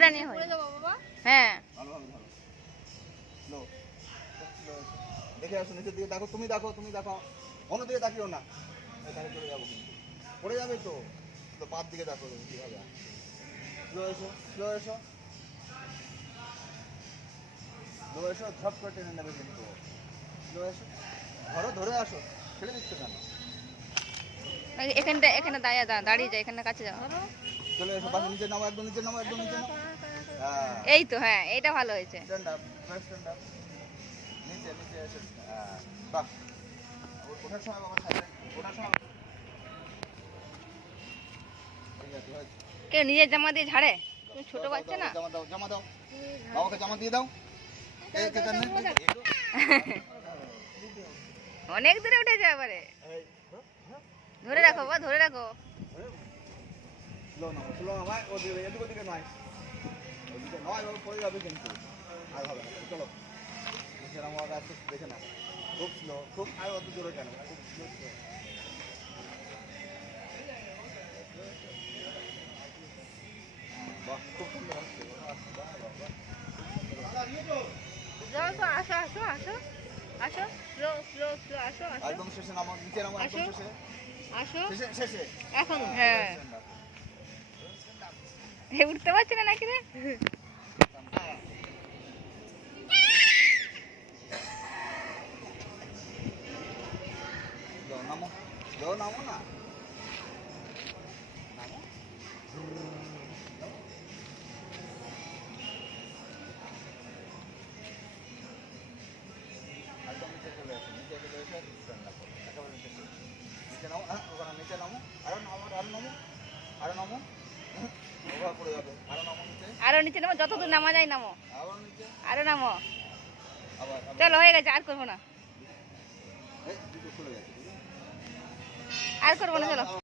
ওটা নিয়ে হয়। হ্যাঁ ভালোভাবে ধরো। Slow slow. দেখে আসো নিচের দিকে, দেখো তুমি, দেখো তুমি, দেখো অন্যদিকে তাকিও না, এখানে চলে যাবো কিন্তু পড়ে যাবে তো। তো পার দিকে দেখো কিভাবে আসছে। স্লো এসো, স্লো এসো, স্লো এসো, ঝপ করে টেনে নেবে কিন্তু। স্লো এসো, ধরো, ধরে আসো, ছেড়ে দিচ্ছ কেন? এখানে দাঁড়িয়ে যায়, এখানে কাছে যাও। চলে এসো, বাস নিচে নামো, একদম নিচে নামো, একদম নিচে নামো। হ্যাঁ, এই তো, হ্যাঁ এটা ভালো হয়েছে। স্ট্যান্ড আপ, স্ট্যান্ড আপ, নিচে নিচে এসে, হ্যাঁ বাহ। ওঠার সময় বাবা সাইডে, ওঠার সময় ঠিক আছে, হয়েছে। কেউ নিজের জামা দিয়ে ঝাড়ে? তুমি ছোট দাও, বাচ্চা দাও, না? জামা দাও, জামা দাও, বাবাকে জামা দিয়ে দাও। এই কে কানে অনেক দূরে উঠেছে এবারে। ধরে রাখো বাবা, ধরে রাখো। স্লো নাও, স্লো নাও, ভাই ওদিকে, এদিকে ওদিকে নয়, ওদিকে নয়, ও পড়ে যাবে কিন্তু। আর হবে না, চলো নিচে নামো, আর আস্তে আস্তে দেখে নাও। খুব স্লো, খুব, আর অত জোরে কেন, খুব স্লো স্লো। বাহ, খুব সুন্দর আসছে, বাহ বাহ বাহ। আসো আসো আসো আসো আসো, স্লো স্লো স্লো, আসো আসো একদম শেষে নামো, নিচে নামো, একদম আসো। শেষে, আসো শেষে শেষে। এখন। হ্যাঁ, উঠতে পারছি না নাকি রে? যাও নামো, যাও নামো না, নামো। একদম নিচে চলে আসো, নিচে চলে এসে stand up করো, একেবারে নিচে চলে আসো। নিচে নামো, হ্যাঁ ওখানে নিচে নামো, আরো নামো, আরো নামো, আরো নামো, ওভাবে পড়ে যাবে, আরো নামো নিচে, আরো নিচে নামো, যতদূর নামা যায় নামো। আবার নিচে, আরো নামো। আবার আবার। চলো, হয়ে গেছে, আর করবো না। এই দুটো চলে গেছে, আর করবো না, চলো।